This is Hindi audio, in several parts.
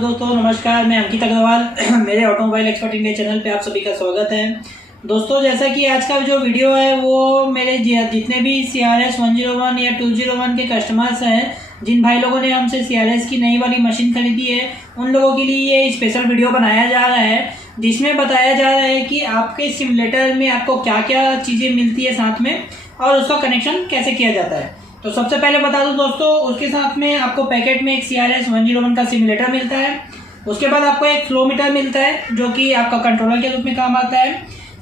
हेलो दोस्तों, नमस्कार। मैं अंकित अग्रवाल मेरे ऑटोमोबाइल एक्सपर्ट इंडिया चैनल पे आप सभी का स्वागत है। दोस्तों, जैसा कि आज का जो वीडियो है वो मेरे जितने भी CRS 101 या 201 के कस्टमर्स हैं, जिन भाई लोगों ने हमसे CRS की नई वाली मशीन खरीदी है, उन लोगों के लिए ये स्पेशल वीडियो बनाया जा रहा है, जिसमें बताया जा रहा है कि आपके सिमुलेटर में आपको क्या क्या चीज़ें मिलती है साथ में और उसका कनेक्शन कैसे किया जाता है। तो सबसे पहले बता दूं दोस्तों, उसके साथ में आपको पैकेट में एक CRS 101 का सिमुलेटर मिलता है। उसके बाद आपको एक फ्लो मीटर मिलता है जो कि आपका कंट्रोलर के रूप में काम आता है।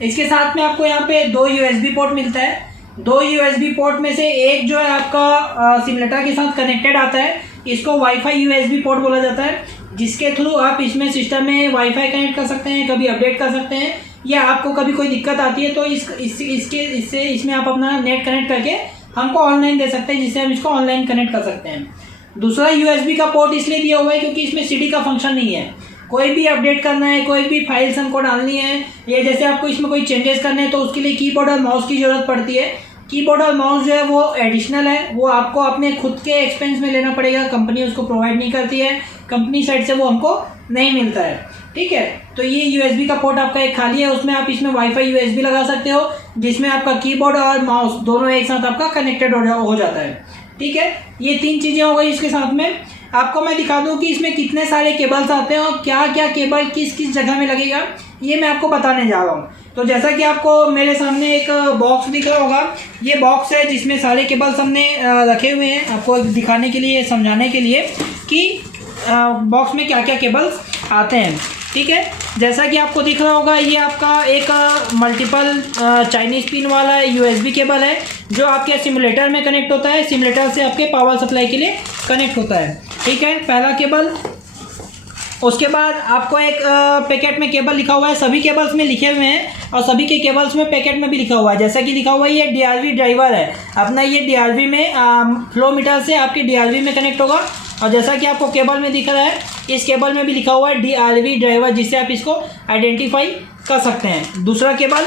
इसके साथ में आपको यहाँ पे 2 USB पोर्ट मिलता है। 2 USB पोर्ट में से एक जो है आपका सिमुलेटर के साथ कनेक्टेड आता है, इसको वाईफाई USB पोर्ट बोला जाता है, जिसके थ्रू आप इसमें सिस्टम में वाईफाई कनेक्ट कर सकते हैं, कभी अपडेट कर सकते हैं, या आपको कभी कोई दिक्कत आती है तो इसमें आप अपना नेट कनेक्ट करके हमको ऑनलाइन दे सकते हैं, जिससे हम इसको ऑनलाइन कनेक्ट कर सकते हैं। दूसरा USB का पोर्ट इसलिए दिया हुआ है क्योंकि इसमें CD का फंक्शन नहीं है। कोई भी अपडेट करना है, कोई भी फाइल्स हमको डालनी है, या जैसे आपको इसमें कोई चेंजेस करने हैं तो उसके लिए कीबोर्ड और माउस की ज़रूरत पड़ती है। कीबोर्ड और माउस जो है वो एडिशनल है, वो आपको अपने खुद के एक्सपेंस में लेना पड़ेगा, कंपनी उसको प्रोवाइड नहीं करती है, कंपनी साइड से वो हमको नहीं मिलता है। ठीक है, तो ये USB का पोर्ट आपका एक खाली है, उसमें आप इसमें वाईफाई USB लगा सकते हो, जिसमें आपका कीबोर्ड और माउस दोनों एक साथ आपका कनेक्टेड हो जाता है। ठीक है, ये 3 चीज़ें हो गई। इसके साथ में आपको मैं दिखा दूं कि इसमें कितने सारे केबल्स आते हैं और क्या क्या केबल किस किस जगह में लगेगा, ये मैं आपको बताने जा रहा हूँ। तो जैसा कि आपको मेरे सामने एक बॉक्स दिख रहा होगा, ये बॉक्स है जिसमें सारे केबल्स हमने रखे हुए हैं, आपको दिखाने के लिए, समझाने के लिए कि बॉक्स में क्या क्या केबल्स आते हैं। ठीक है, जैसा कि आपको दिख रहा होगा, ये आपका एक मल्टीपल चाइनीज पिन वाला USB केबल है जो आपके सिमुलेटर में कनेक्ट होता है, सिमुलेटर से आपके पावर सप्लाई के लिए कनेक्ट होता है। ठीक है, पहला केबल। उसके बाद आपको एक पैकेट में केबल लिखा हुआ है, सभी केबल्स में लिखे हुए हैं और सभी के केबल्स में पैकेट में भी लिखा हुआ है। जैसा कि लिखा हुआ है, ये DRV ड्राइवर है अपना, ये DRV में फ्लो मीटर से आपके DRV में कनेक्ट होगा। और जैसा कि आपको केबल में दिख रहा है, इस केबल में भी लिखा हुआ है DRV ड्राइवर, जिससे आप इसको आइडेंटिफाई कर सकते हैं। दूसरा केबल।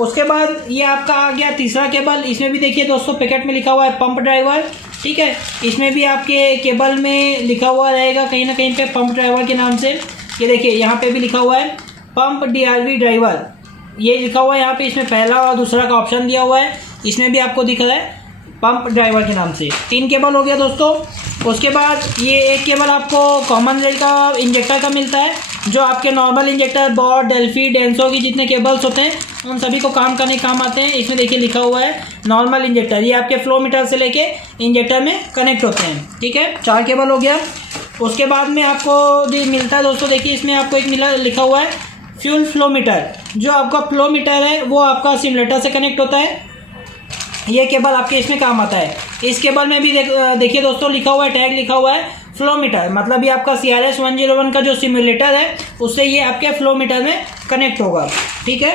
उसके बाद ये आपका आ गया तीसरा केबल, इसमें भी देखिए दोस्तों पैकेट में लिखा हुआ है पंप ड्राइवर। ठीक है, इसमें भी आपके केबल में लिखा हुआ रहेगा कहीं ना कहीं पे पंप ड्राइवर के नाम से। ये देखिए यहाँ पे भी लिखा हुआ है पंप DRV ड्राइवर, ये लिखा हुआ है यहाँ पे, इसमें पहला और दूसरा का ऑप्शन दिया हुआ है, इसमें भी आपको दिख रहा है पंप ड्राइवर के नाम से। 3 केबल हो गया दोस्तों। उसके बाद ये एक केबल आपको कॉमन रेल का इंजेक्टर का मिलता है, जो आपके नॉर्मल इंजेक्टर बॉट, डेल्फी, डेंसो की जितने केबल्स होते हैं उन सभी को काम करने काम आते हैं। इसमें देखिए लिखा हुआ है नॉर्मल इंजेक्टर, ये आपके फ्लो मीटर से लेके इंजेक्टर में कनेक्ट होते हैं। ठीक है, 4 केबल हो गया। उसके बाद में आपको जो मिलता है दोस्तों, देखिए इसमें आपको एक लिखा हुआ है फ्यूल फ्लो मीटर, जो आपका फ्लो मीटर है वो आपका सिमुलेटर से कनेक्ट होता है, ये केबल आपके इसमें काम आता है। इस केबल में भी देखिए दोस्तों लिखा हुआ है, टैग लिखा हुआ है फ्लो मीटर, मतलब ये आपका CRS 101 का जो सिमुलेटर है उससे ये आपके फ्लो मीटर में कनेक्ट होगा। ठीक है,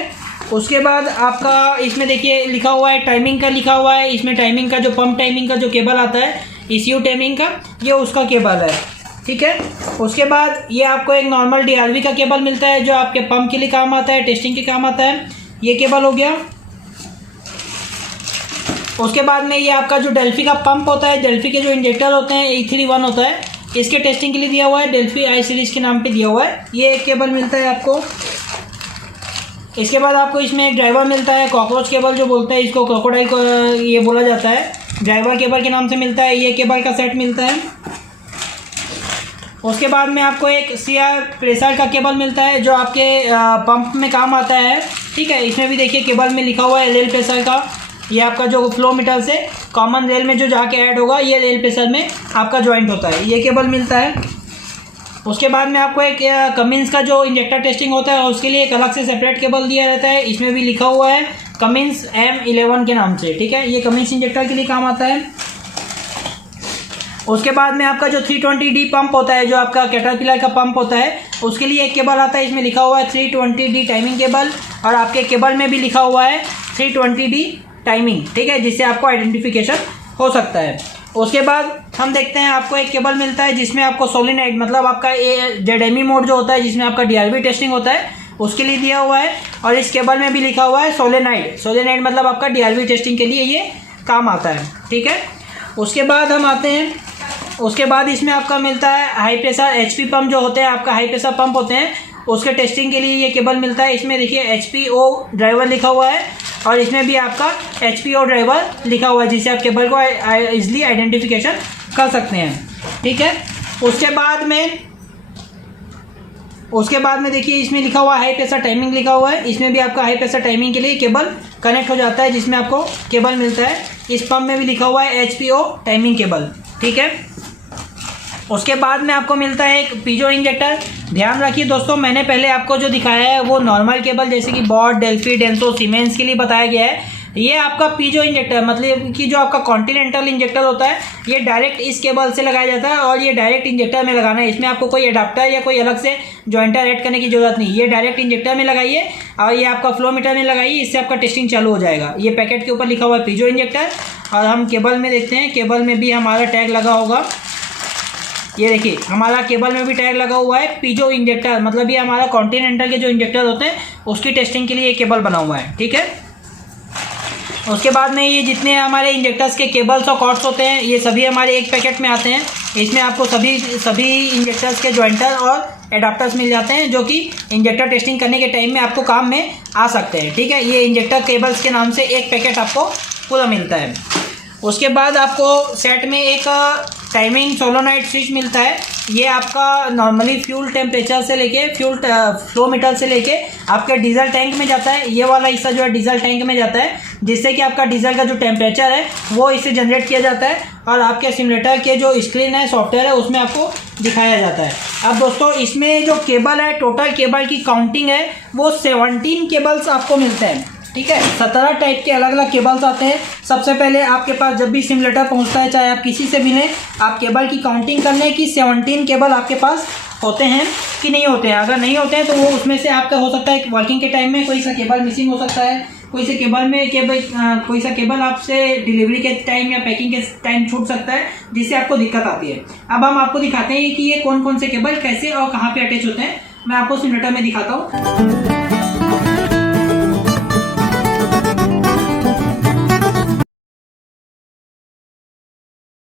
उसके बाद आपका इसमें देखिए लिखा हुआ है टाइमिंग का, लिखा हुआ है इसमें टाइमिंग का, जो पंप टाइमिंग का जो केबल आता है ECU टाइमिंग का, ये उसका केबल है। ठीक है, उसके बाद ये आपको एक नॉर्मल DRV का केबल मिलता है जो आपके पंप के लिए काम आता है, टेस्टिंग के काम आता है, ये केबल हो गया। उसके बाद में ये आपका जो डेल्फी का पंप होता है, डेल्फी के जो इंजेक्टर होते हैं E31 होता है, इसके टेस्टिंग के लिए दिया हुआ है, डेल्फी I सीरीज के नाम पे दिया हुआ है, ये एक केबल मिलता है आपको। इसके बाद आपको इसमें एक ड्राइवर मिलता है, कॉकरोच केबल जो बोलते हैं इसको, क्रोकोडाइल को ये बोला जाता है, ड्राइवर केबल के नाम से मिलता है, ये केबल का सेट मिलता है। उसके बाद में आपको एक CR प्रेशर का केबल मिलता है जो आपके पंप में काम आता है। ठीक है, इसमें भी देखिए केबल में लिखा हुआ है रेल प्रेशर का, ये आपका जो फ्लो मीटर से कॉमन रेल में जो जाके ऐड होगा, ये रेल प्रेशर में आपका ज्वाइंट होता है, ये केबल मिलता है। उसके बाद में आपको एक कमिंस का जो इंजेक्टर टेस्टिंग होता है उसके लिए एक अलग से सेपरेट केबल दिया रहता है, इसमें भी लिखा हुआ है कमिंस M11 के नाम से। ठीक है, ये कमिंस इंजेक्टर के लिए काम आता है। उसके बाद में आपका जो 320D पंप होता है, जो आपका कैटरपिलर का पंप होता है, उसके लिए एक केबल आता है, इसमें लिखा हुआ है 320D टाइमिंग केबल, और आपके केबल में भी लिखा हुआ है 320D टाइमिंग। ठीक है, जिससे आपको आइडेंटिफिकेशन हो सकता है। उसके बाद हम देखते हैं आपको एक केबल मिलता है जिसमें आपको सोलिनॉइड, मतलब आपका ZME मोड जो होता है, जिसमें आपका DRV टेस्टिंग होता है, उसके लिए दिया हुआ है, और इस केबल में भी लिखा हुआ है सोलिनॉइड। सोलिनॉइड मतलब आपका DRV टेस्टिंग के लिए ये काम आता है। ठीक है, उसके बाद हम आते हैं उसके बाद इसमें आपका मिलता है हाई प्रेशर HP पंप जो होते हैं, आपका हाई प्रेशर पंप होते हैं, उसके टेस्टिंग के लिए ये केबल मिलता है। इसमें देखिए HPO ड्राइवर लिखा हुआ है और इसमें भी आपका HPO ड्राइवर लिखा हुआ है, जिससे आप केबल को इजीली आइडेंटिफिकेशन कर सकते हैं। ठीक है, उसके बाद में देखिए इसमें लिखा हुआ हाई प्रेशर टाइमिंग लिखा हुआ है। इसमें भी आपका हाई प्रेशर टाइमिंग के लिए केबल कनेक्ट हो जाता है, जिसमें आपको केबल मिलता है। इस पंप में भी लिखा हुआ है HPO टाइमिंग केबल। ठीक है, उसके बाद में आपको मिलता है एक पीजो इंजेक्टर। ध्यान रखिए दोस्तों, मैंने पहले आपको जो दिखाया है वो नॉर्मल केबल जैसे कि बॉट, डेल्फी, डेंसो, सीमेंस के लिए बताया गया है। ये आपका पीजो इंजेक्टर मतलब कि जो आपका कॉन्टिनेंटल इंजेक्टर होता है, ये डायरेक्ट इस केबल से लगाया जाता है और ये डायरेक्ट इंजेक्टर में लगाना है। इसमें आपको कोई एडाप्टर या कोई अलग से जॉइंटर ऐड करने की जरूरत नहीं, ये डायरेक्ट इंजेक्टर में लगाइए और ये आपका फ्लो मीटर में लगाइए, इससे आपका टेस्टिंग चालू हो जाएगा। ये पैकेट के ऊपर लिखा हुआ है पीजो इंजेक्टर। और हम केबल में देखते हैं, केबल में भी हमारा टैग लगा होगा। ये देखिए हमारा केबल में भी टैग लगा हुआ है पीजो इंजेक्टर, मतलब ये हमारा कॉन्टिनेंटल के जो इंजेक्टर होते हैं उसकी टेस्टिंग के लिए ये केबल बना हुआ है। ठीक है, उसके बाद में ये जितने हमारे इंजेक्टर्स के केबल्स और कॉर्ड्स होते हैं ये सभी हमारे एक पैकेट में आते हैं। इसमें आपको सभी इंजेक्टर्स के जॉइंटर और एडाप्टर्स मिल जाते हैं, जो कि इंजेक्टर टेस्टिंग करने के टाइम में आपको काम में आ सकते हैं। ठीक है, ये इंजेक्टर केबल्स के नाम से एक पैकेट आपको पूरा मिलता है। उसके बाद आपको सेट में एक टाइमिंग सोलोनाइट स्विच मिलता है। ये आपका नॉर्मली फ्यूल टेम्परेचर से लेके फ्लो मीटर से लेके आपके डीजल टैंक में जाता है। ये वाला हिस्सा जो है डीजल टैंक में जाता है, जिससे कि आपका डीजल का जो टेम्परेचर है वो इससे जनरेट किया जाता है और आपके सिमुलेटर के जो स्क्रीन है, सॉफ्टवेयर है, उसमें आपको दिखाया जाता है। अब दोस्तों इसमें जो केबल है, टोटल केबल की काउंटिंग है वो 17 केबल्स आपको मिलते हैं। ठीक है, 17 टाइप के अलग अलग केबल्स आते हैं। सबसे पहले आपके पास जब भी सिमुलेटर पहुंचता है, चाहे आप किसी से भी लें, आप केबल की काउंटिंग कर लें कि 17 केबल आपके पास होते हैं कि नहीं होते हैं। अगर नहीं होते हैं तो वो उसमें से आपका हो सकता है वर्किंग के टाइम में कोई सा केबल मिसिंग हो सकता है, कोई सा केबल आपसे डिलीवरी के टाइम या पैकिंग के टाइम छूट सकता है, जिससे आपको दिक्कत आती है। अब हम आपको दिखाते हैं कि ये कौन कौन से केबल कैसे और कहाँ पे अटैच होते हैं। मैं आपको सिमुलेटर में दिखाता हूँ।